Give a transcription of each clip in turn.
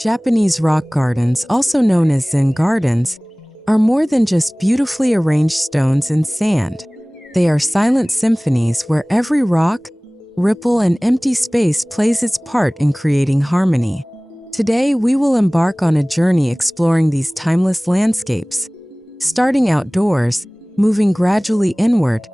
Japanese rock gardens, also known as Zen Gardens, are more than just beautifully arranged stones and sand. They are silent symphonies where every rock, ripple, and empty space plays its part in creating harmony. Today, we will embark on a journey exploring these timeless landscapes, starting outdoors, moving gradually inward,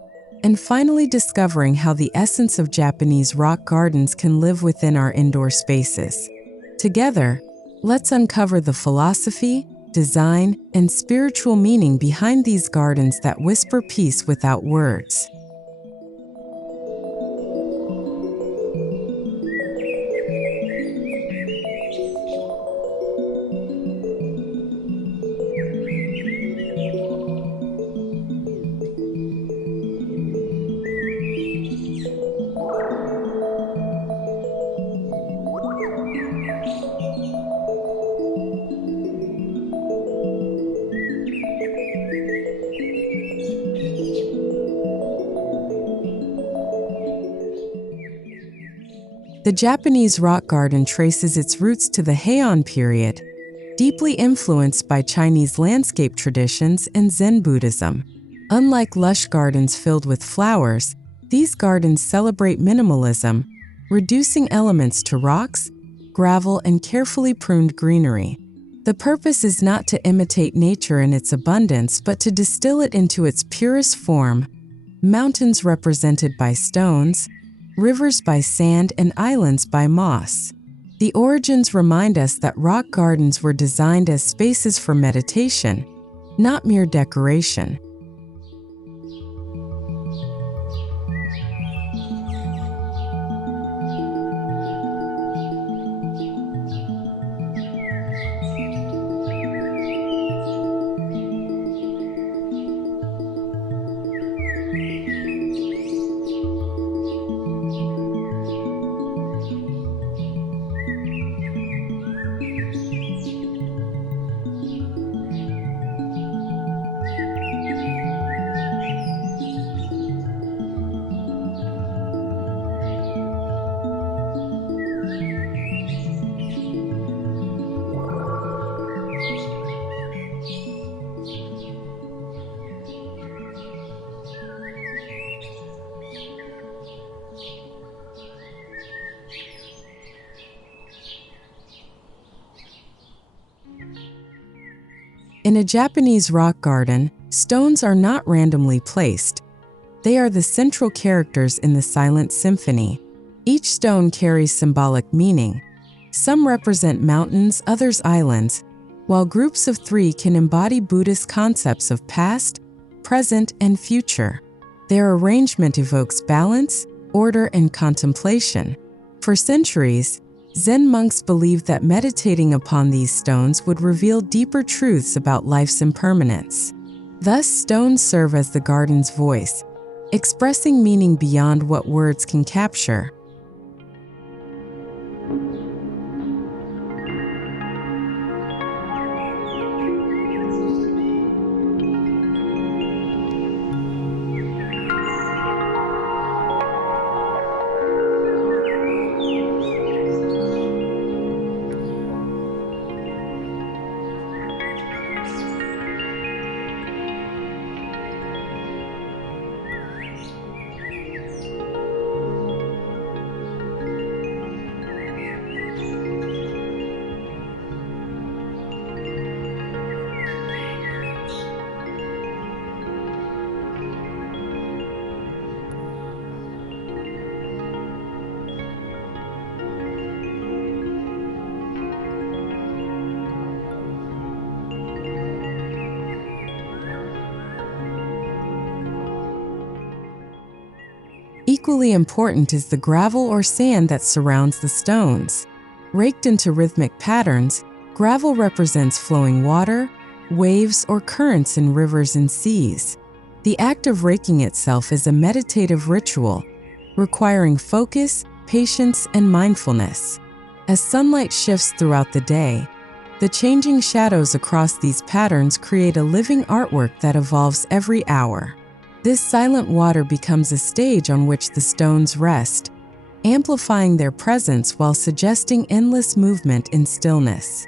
and finally discovering how the essence of Japanese rock gardens can live within our indoor spaces. Together, let's uncover the philosophy, design, and spiritual meaning behind these gardens that whisper peace without words. The Japanese rock garden traces its roots to the Heian period, deeply influenced by Chinese landscape traditions and Zen Buddhism. Unlike lush gardens filled with flowers, these gardens celebrate minimalism, reducing elements to rocks, gravel, and carefully pruned greenery. The purpose is not to imitate nature in its abundance, but to distill it into its purest form: mountains represented by stones, rivers by sand, and islands by moss. The origins remind us that rock gardens were designed as spaces for meditation, not mere decoration. In a Japanese rock garden, stones are not randomly placed. They are the central characters in the silent symphony. Each stone carries symbolic meaning. Some represent mountains, others islands, while groups of 3 can embody Buddhist concepts of past, present, and future. Their arrangement evokes balance, order, and contemplation. For centuries, Zen monks believed that meditating upon these stones would reveal deeper truths about life's impermanence. Thus, stones serve as the garden's voice, expressing meaning beyond what words can capture. Equally important is the gravel or sand that surrounds the stones. Raked into rhythmic patterns, gravel represents flowing water, waves, or currents in rivers and seas. The act of raking itself is a meditative ritual, requiring focus, patience, and mindfulness. As sunlight shifts throughout the day, the changing shadows across these patterns create a living artwork that evolves every hour. This silent water becomes a stage on which the stones rest, amplifying their presence while suggesting endless movement in stillness.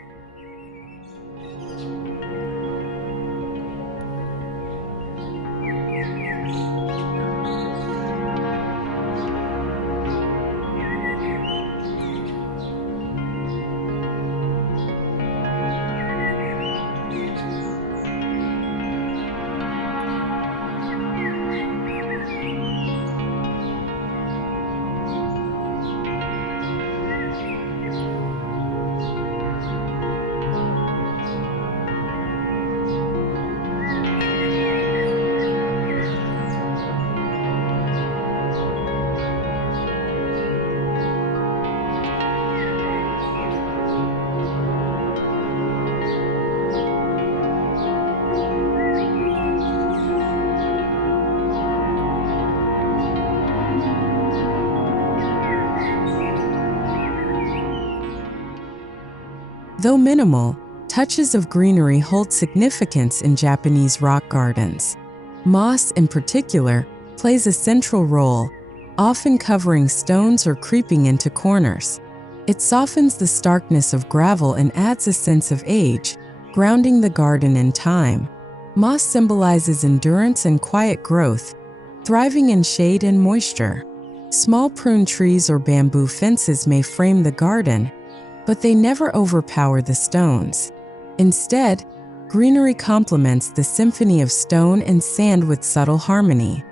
Though minimal, touches of greenery hold significance in Japanese rock gardens. Moss, in particular, plays a central role, often covering stones or creeping into corners. It softens the starkness of gravel and adds a sense of age, grounding the garden in time. Moss symbolizes endurance and quiet growth, thriving in shade and moisture. Small prune trees or bamboo fences may frame the garden, but they never overpower the stones. Instead, greenery complements the symphony of stone and sand with subtle harmony.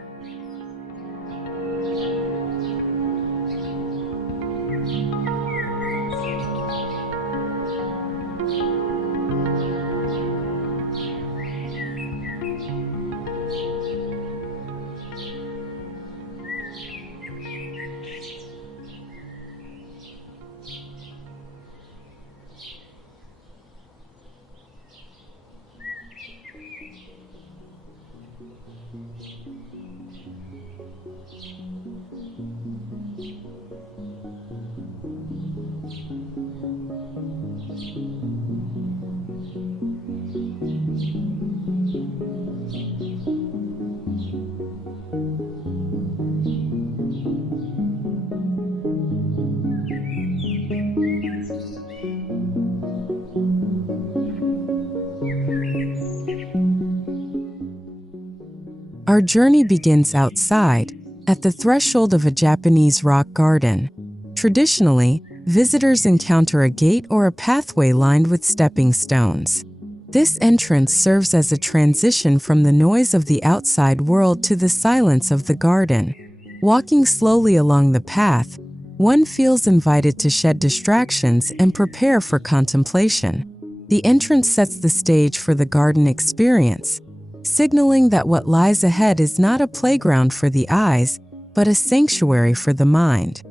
Our journey begins outside, at the threshold of a Japanese rock garden. Traditionally, visitors encounter a gate or a pathway lined with stepping stones. This entrance serves as a transition from the noise of the outside world to the silence of the garden. Walking slowly along the path, one feels invited to shed distractions and prepare for contemplation. The entrance sets the stage for the garden experience, signaling that what lies ahead is not a playground for the eyes, but a sanctuary for the mind.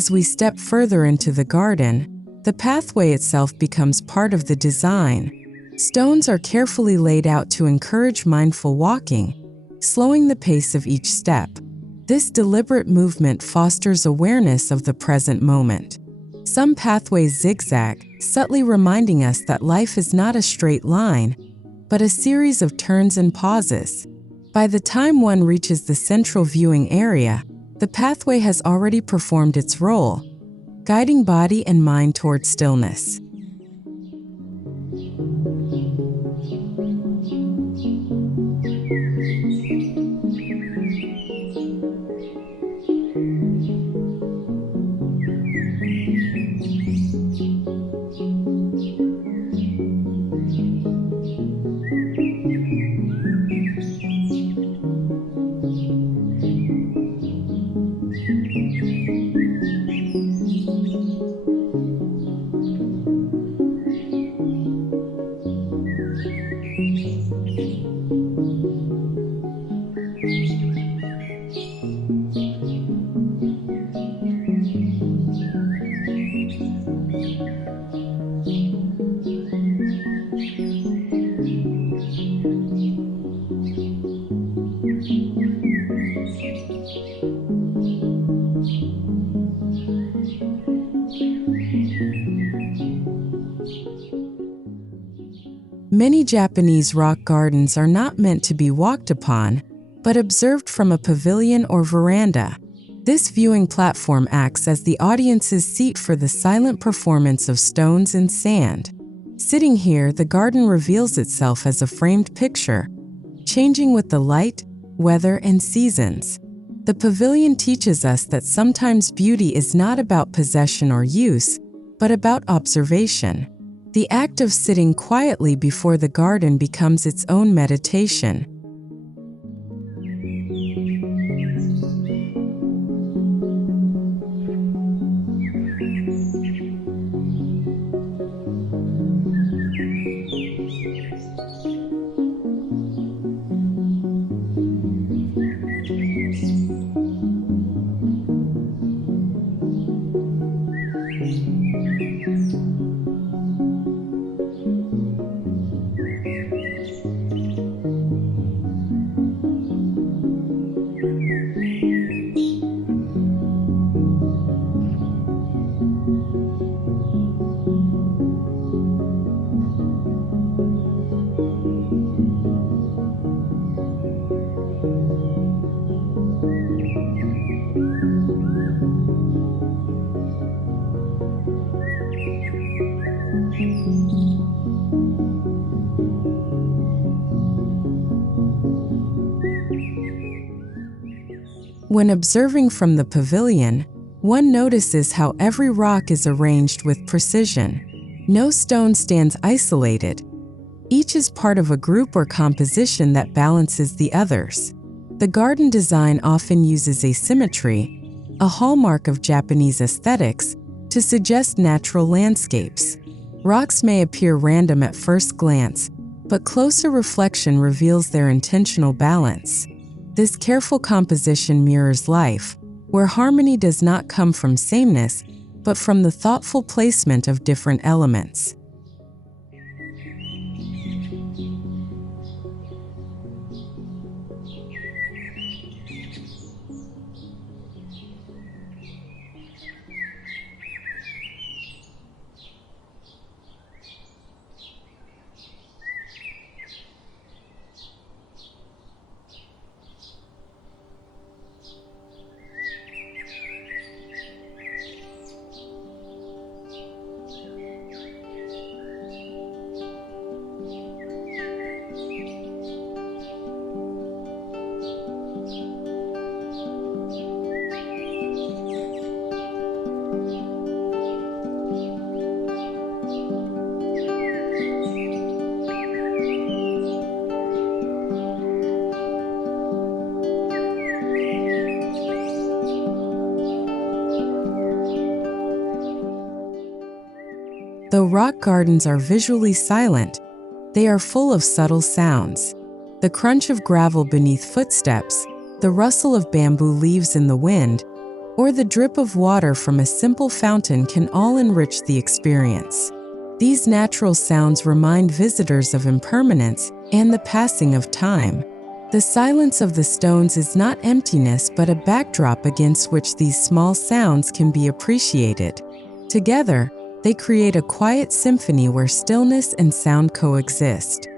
As we step further into the garden, the pathway itself becomes part of the design. Stones are carefully laid out to encourage mindful walking, slowing the pace of each step. This deliberate movement fosters awareness of the present moment. Some pathways zigzag, subtly reminding us that life is not a straight line, but a series of turns and pauses. By the time one reaches the central viewing area, the pathway has already performed its role, guiding body and mind toward stillness. Many Japanese rock gardens are not meant to be walked upon, but observed from a pavilion or veranda. This viewing platform acts as the audience's seat for the silent performance of stones and sand. Sitting here, the garden reveals itself as a framed picture, changing with the light, weather, and seasons. The pavilion teaches us that sometimes beauty is not about possession or use, but about observation. The act of sitting quietly before the garden becomes its own meditation. When observing from the pavilion, one notices how every rock is arranged with precision. No stone stands isolated. Each is part of a group or composition that balances the others. The garden design often uses asymmetry, a hallmark of Japanese aesthetics, to suggest natural landscapes. Rocks may appear random at first glance, but closer reflection reveals their intentional balance. This careful composition mirrors life, where harmony does not come from sameness, but from the thoughtful placement of different elements. Though rock gardens are visually silent, they are full of subtle sounds. The crunch of gravel beneath footsteps, the rustle of bamboo leaves in the wind, or the drip of water from a simple fountain can all enrich the experience. These natural sounds remind visitors of impermanence and the passing of time. The silence of the stones is not emptiness but a backdrop against which these small sounds can be appreciated. Together, they create a quiet symphony where stillness and sound coexist.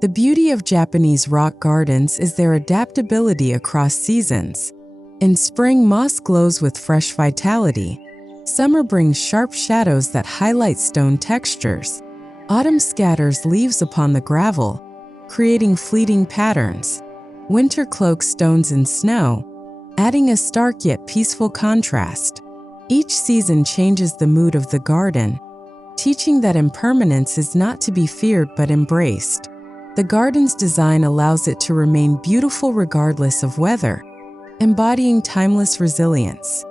The beauty of Japanese rock gardens is their adaptability across seasons. In spring, moss glows with fresh vitality. Summer brings sharp shadows that highlight stone textures. Autumn scatters leaves upon the gravel, creating fleeting patterns. Winter cloaks stones in snow, adding a stark yet peaceful contrast. Each season changes the mood of the garden, teaching that impermanence is not to be feared but embraced. The garden's design allows it to remain beautiful regardless of weather, embodying timeless resilience.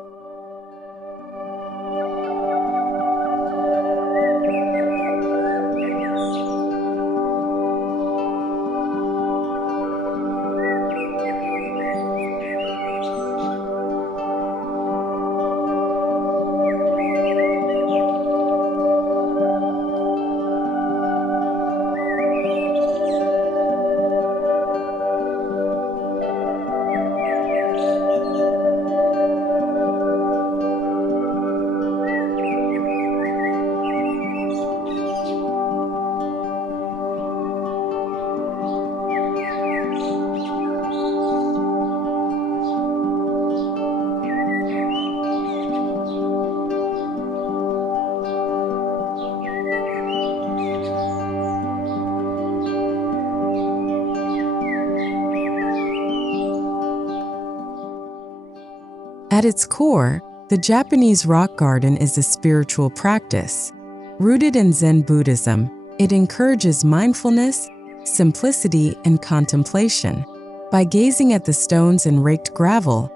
At its core, the Japanese rock garden is a spiritual practice. Rooted in Zen Buddhism, it encourages mindfulness, simplicity, and contemplation. By gazing at the stones and raked gravel,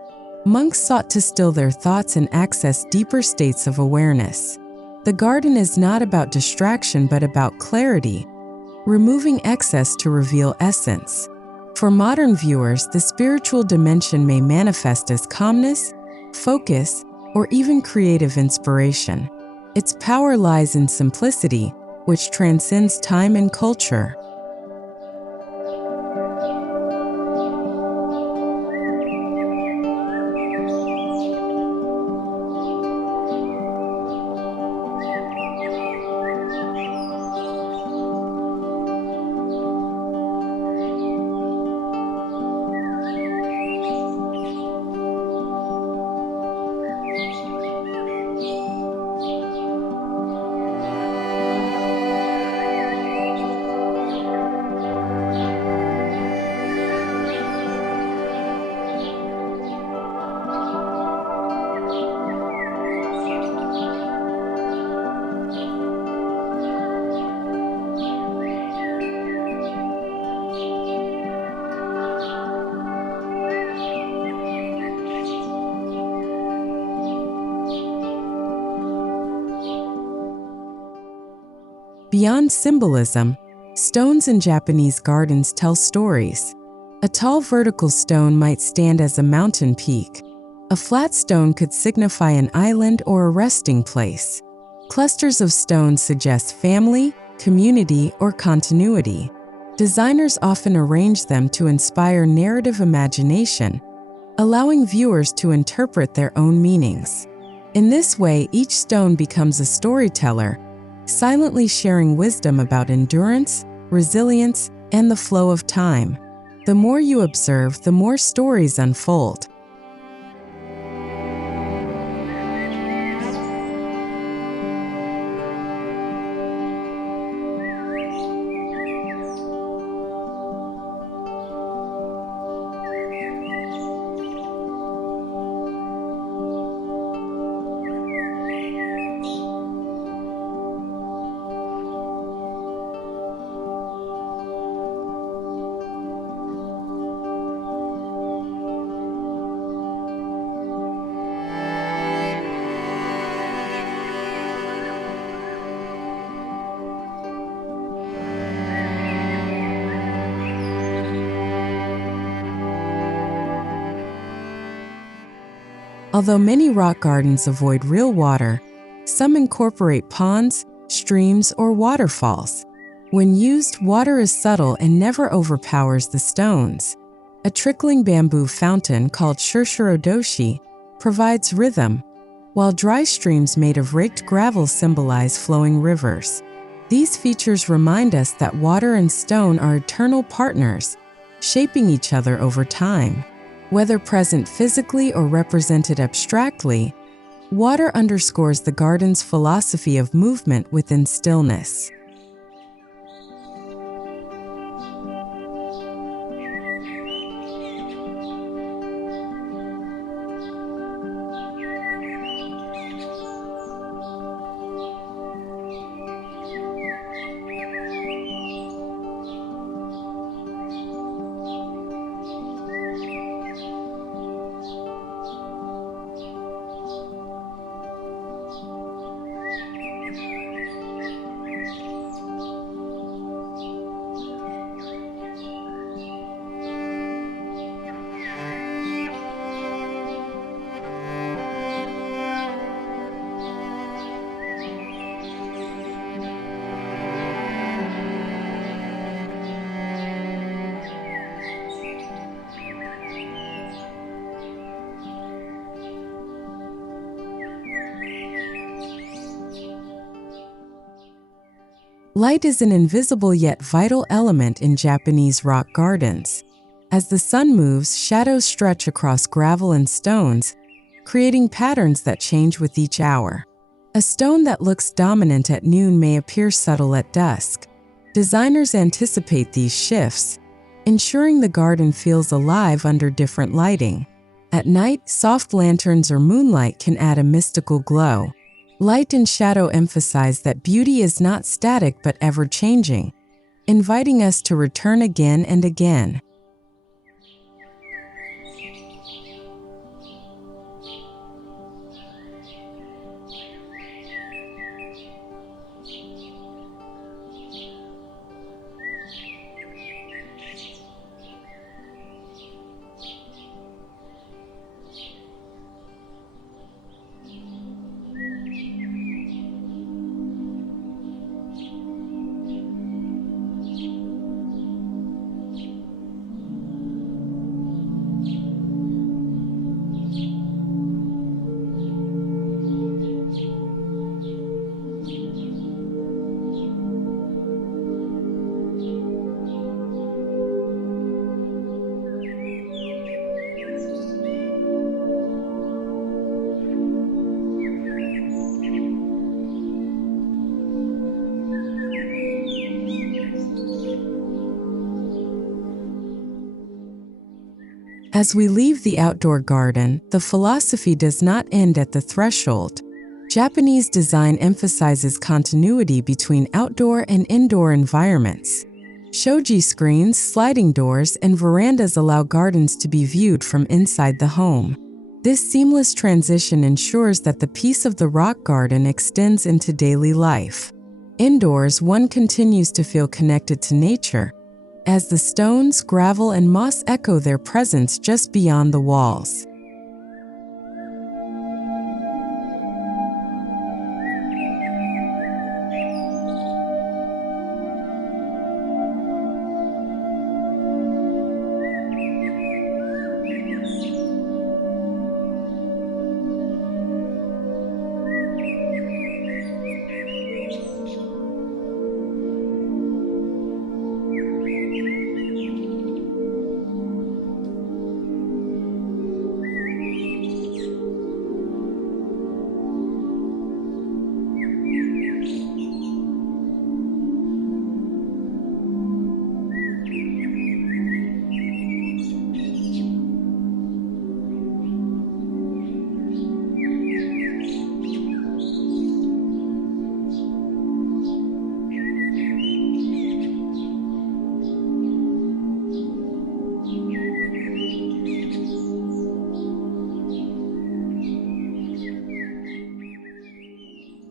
monks sought to still their thoughts and access deeper states of awareness. The garden is not about distraction but about clarity, removing excess to reveal essence. For modern viewers, the spiritual dimension may manifest as calmness, focus, or even creative inspiration. Its power lies in simplicity, which transcends time and culture. Beyond symbolism, stones in Japanese gardens tell stories. A tall vertical stone might stand as a mountain peak. A flat stone could signify an island or a resting place. Clusters of stones suggest family, community, or continuity. Designers often arrange them to inspire narrative imagination, allowing viewers to interpret their own meanings. In this way, each stone becomes a storyteller, silently sharing wisdom about endurance, resilience, and the flow of time. The more you observe, the more stories unfold. Although many rock gardens avoid real water, some incorporate ponds, streams, or waterfalls. When used, water is subtle and never overpowers the stones. A trickling bamboo fountain called shurshuro-doshi provides rhythm, while dry streams made of raked gravel symbolize flowing rivers. These features remind us that water and stone are eternal partners, shaping each other over time. Whether present physically or represented abstractly, water underscores the garden's philosophy of movement within stillness. Light is an invisible yet vital element in Japanese rock gardens. As the sun moves, shadows stretch across gravel and stones, creating patterns that change with each hour. A stone that looks dominant at noon may appear subtle at dusk. Designers anticipate these shifts, ensuring the garden feels alive under different lighting. At night, soft lanterns or moonlight can add a mystical glow. Light and shadow emphasize that beauty is not static but ever-changing, inviting us to return again and again. As we leave the outdoor garden, the philosophy does not end at the threshold. Japanese design emphasizes continuity between outdoor and indoor environments. Shoji screens, sliding doors, and verandas allow gardens to be viewed from inside the home. This seamless transition ensures that the peace of the rock garden extends into daily life. Indoors, one continues to feel connected to nature, as the stones, gravel, and moss echo their presence just beyond the walls.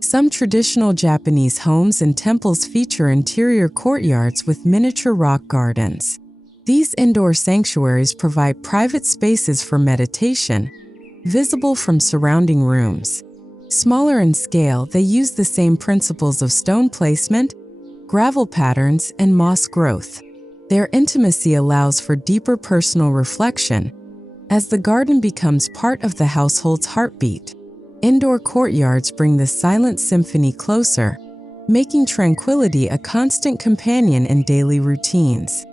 Some traditional Japanese homes and temples feature interior courtyards with miniature rock gardens. These indoor sanctuaries provide private spaces for meditation, visible from surrounding rooms. Smaller in scale, they use the same principles of stone placement, gravel patterns, and moss growth. Their intimacy allows for deeper personal reflection, as the garden becomes part of the household's heartbeat. Indoor courtyards bring the silent symphony closer, making tranquility a constant companion in daily routines.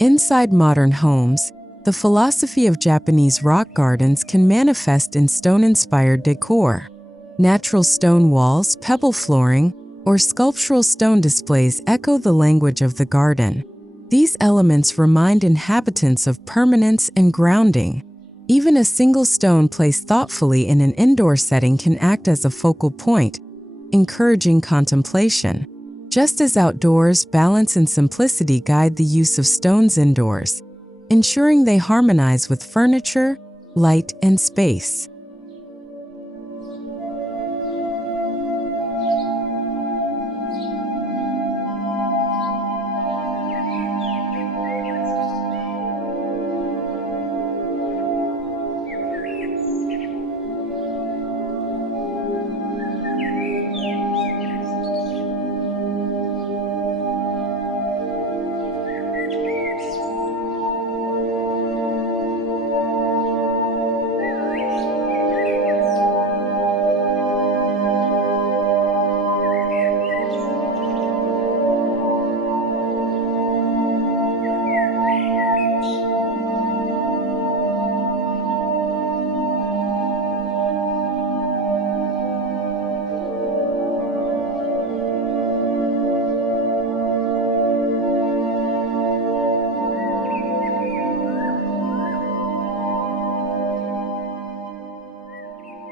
Inside modern homes, the philosophy of Japanese rock gardens can manifest in stone-inspired decor. Natural stone walls, pebble flooring, or sculptural stone displays echo the language of the garden. These elements remind inhabitants of permanence and grounding. Even a single stone placed thoughtfully in an indoor setting can act as a focal point, encouraging contemplation. Just as outdoors, balance and simplicity guide the use of stones indoors, ensuring they harmonize with furniture, light, and space.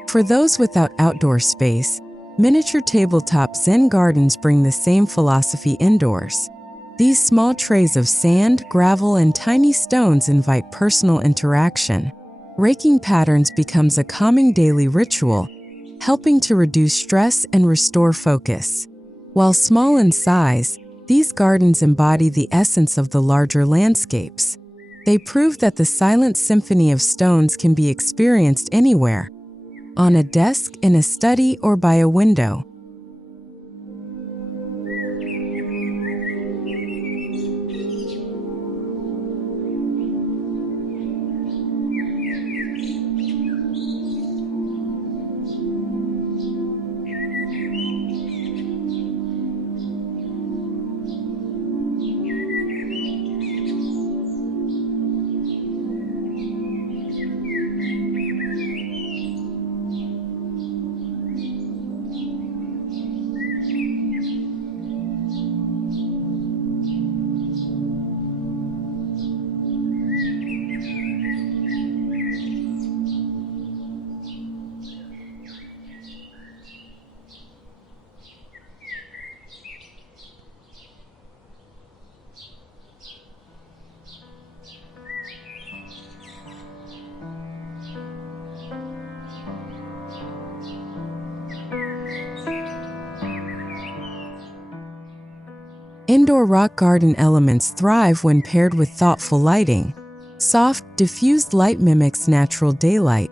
For those without outdoor space, miniature tabletop Zen Gardens bring the same philosophy indoors. These small trays of sand, gravel, and tiny stones invite personal interaction. Raking patterns becomes a calming daily ritual, helping to reduce stress and restore focus. While small in size, these gardens embody the essence of the larger landscapes. They prove that the silent symphony of stones can be experienced anywhere, on a desk, in a study, or by a window. Indoor rock garden elements thrive when paired with thoughtful lighting. Soft, diffused light mimics natural daylight,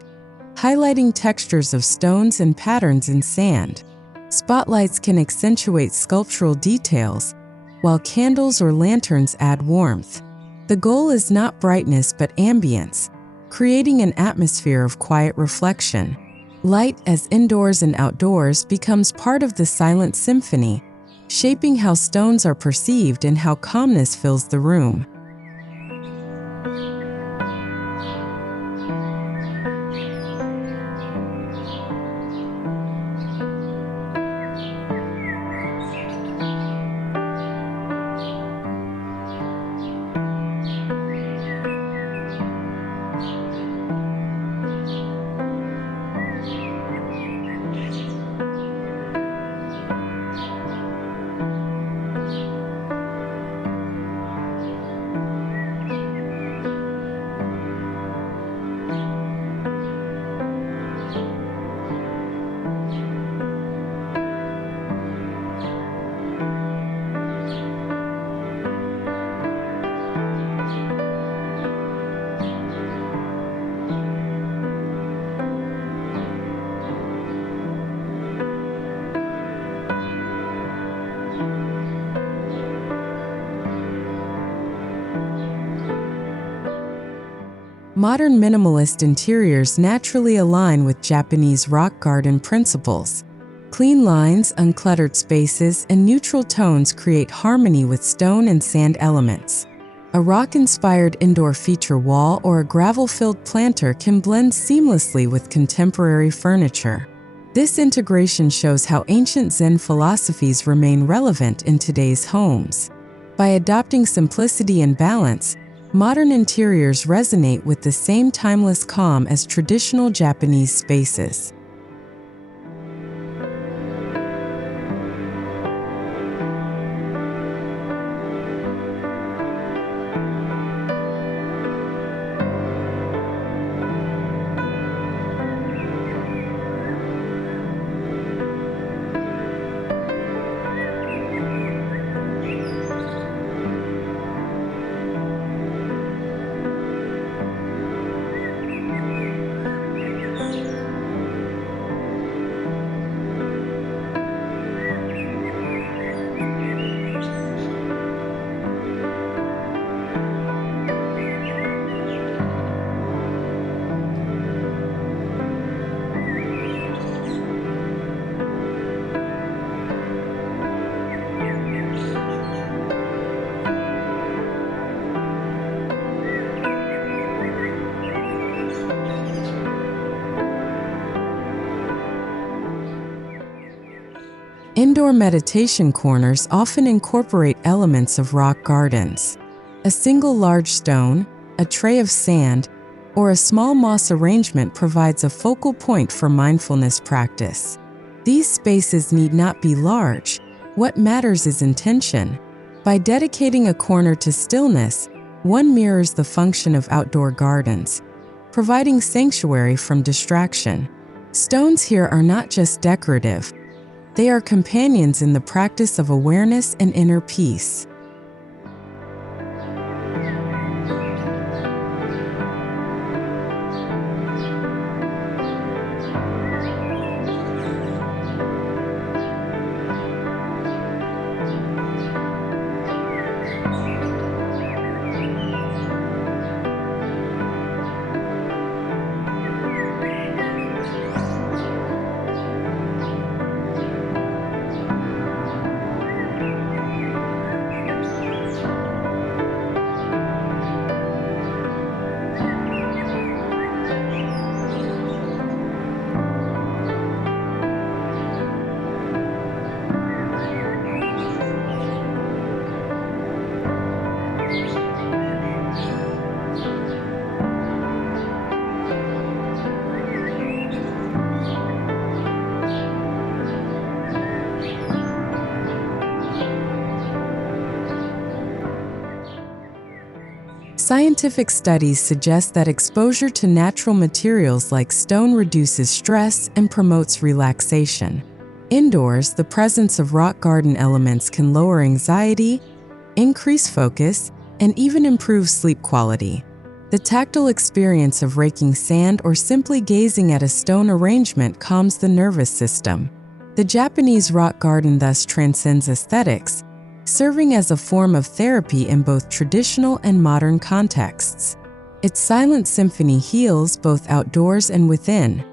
highlighting textures of stones and patterns in sand. Spotlights can accentuate sculptural details, while candles or lanterns add warmth. The goal is not brightness but ambience, creating an atmosphere of quiet reflection. Light, as indoors and outdoors, becomes part of the silent symphony, shaping how stones are perceived and how calmness fills the room. Modern minimalist interiors naturally align with Japanese rock garden principles. Clean lines, uncluttered spaces, and neutral tones create harmony with stone and sand elements. A rock-inspired indoor feature wall or a gravel-filled planter can blend seamlessly with contemporary furniture. This integration shows how ancient Zen philosophies remain relevant in today's homes. By adopting simplicity and balance, modern interiors resonate with the same timeless calm as traditional Japanese spaces. Indoor meditation corners often incorporate elements of rock gardens. A single large stone, a tray of sand, or a small moss arrangement provides a focal point for mindfulness practice. These spaces need not be large. What matters is intention. By dedicating a corner to stillness, one mirrors the function of outdoor gardens, providing sanctuary from distraction. Stones here are not just decorative. They are companions in the practice of awareness and inner peace. Scientific studies suggest that exposure to natural materials like stone reduces stress and promotes relaxation. Indoors, the presence of rock garden elements can lower anxiety, increase focus, and even improve sleep quality. The tactile experience of raking sand or simply gazing at a stone arrangement calms the nervous system. The Japanese rock garden thus transcends aesthetics, serving as a form of therapy in both traditional and modern contexts. Its silent symphony heals both outdoors and within.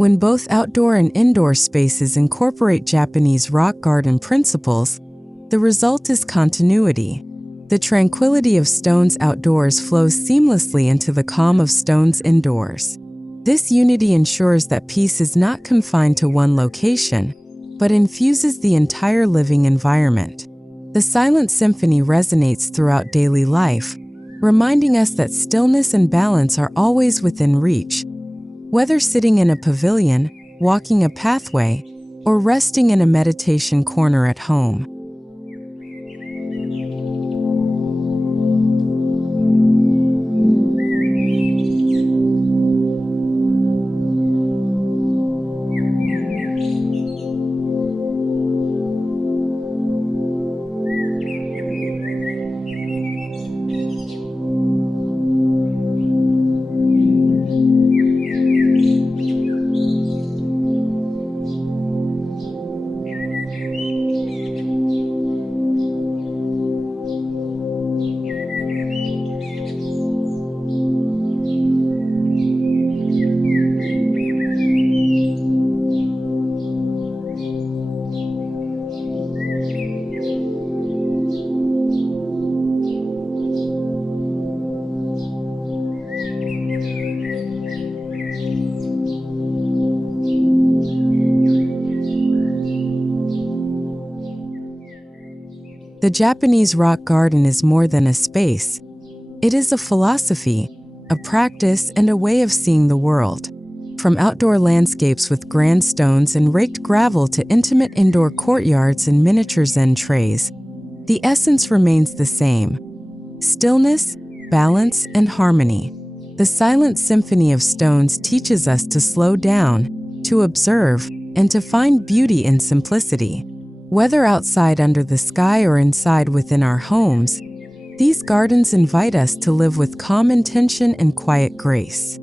When both outdoor and indoor spaces incorporate Japanese rock garden principles, the result is continuity. The tranquility of stones outdoors flows seamlessly into the calm of stones indoors. This unity ensures that peace is not confined to one location, but infuses the entire living environment. The silent symphony resonates throughout daily life, reminding us that stillness and balance are always within reach. Whether sitting in a pavilion, walking a pathway, or resting in a meditation corner at home. The Japanese rock garden is more than a space. It is a philosophy, a practice, and a way of seeing the world. From outdoor landscapes with grand stones and raked gravel to intimate indoor courtyards and miniature Zen trays, the essence remains the same: stillness, balance, and harmony. The silent symphony of stones teaches us to slow down, to observe, and to find beauty in simplicity. Whether outside under the sky or inside within our homes, these gardens invite us to live with calm intention and quiet grace.